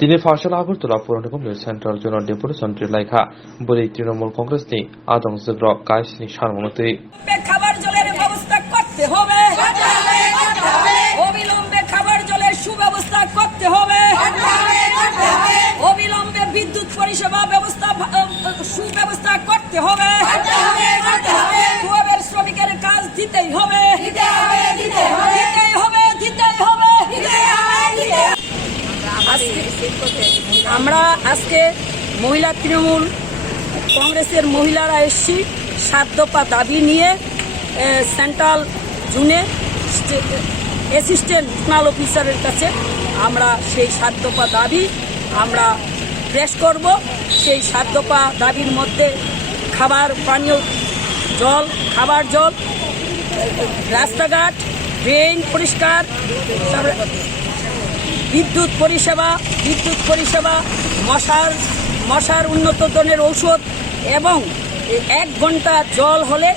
दिनै पाठशाला Agartala पौर निगमनि central zonal deputation लाइखा बोरै तृणमूल कংগ্রেসनि आदं जोग्र गाइसनि सारमनति খাবার জলের ব্যবস্থা করতে হবে, অবিলম্বে খাবার জলের সুব্যবস্থা করতে হবে, অবিলম্বে বিদ্যুৎ পরিষেবা ব্যবস্থা সুব্যবস্থা করতে হবে, কুয়াবের শ্রমিকের কাজ দিতেই হবে, আমরা আজকে মহিলা তৃণমূল কংগ্রেসের মহিলারা এসছি 7 দফা দাবি নিয়ে সেন্ট্রাল জোনে অ্যাসিস্ট্যান্ট জোনাল অফিসারের কাছে আমরা সেই 7 দফা দাবি আমরা প্রেস করব। সেই 7 দফা দাবির মধ্যে খাবার পানীয় জল, খাবার জল, রাস্তাঘাট, ড্রেন পরিষ্কার, বিদ্যুৎ পরিষেবা, মশার উন্নত ধরনের ঔষধ এবং 1 ঘন্টা জল হলে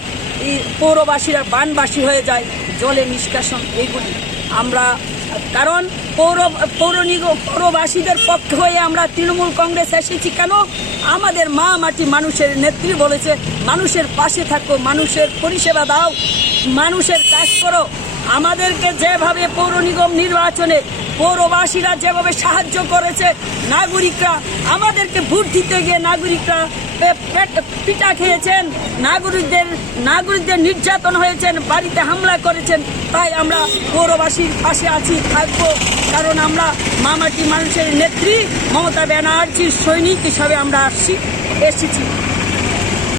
পৌরবাসীরা বানবাসী হয়ে যায়, জলের নিষ্কাশন, এইগুলি আমরা কারণ পৌরবাসীদের পক্ষ হয়ে আমরা তৃণমূল কংগ্রেস এসেছি। কেন? আমাদের মা মাটি মানুষের নেত্রী বলেছে মানুষের পাশে থাকো, মানুষের পরিষেবা দাও, মানুষের কাজ করো। আমাদেরকে যেভাবে পৌর নিগম নির্বাচনে পৌরবাসীরা যেভাবে সাহায্য করেছে, নাগরিকরা আমাদেরকে ভোট দিতে গিয়ে নাগরিকরা পিটা খেয়েছেন, নাগরিকদের নির্যাতন হয়েছেন, বাড়িতে হামলা করেছেন। তাই আমরা পৌরবাসীর পাশে আছি, থাকবো, কারণ আমরা মামাটি মানুষের নেত্রী মমতা ব্যানার্জির সৈনিক হিসাবে আমরা এসেছি।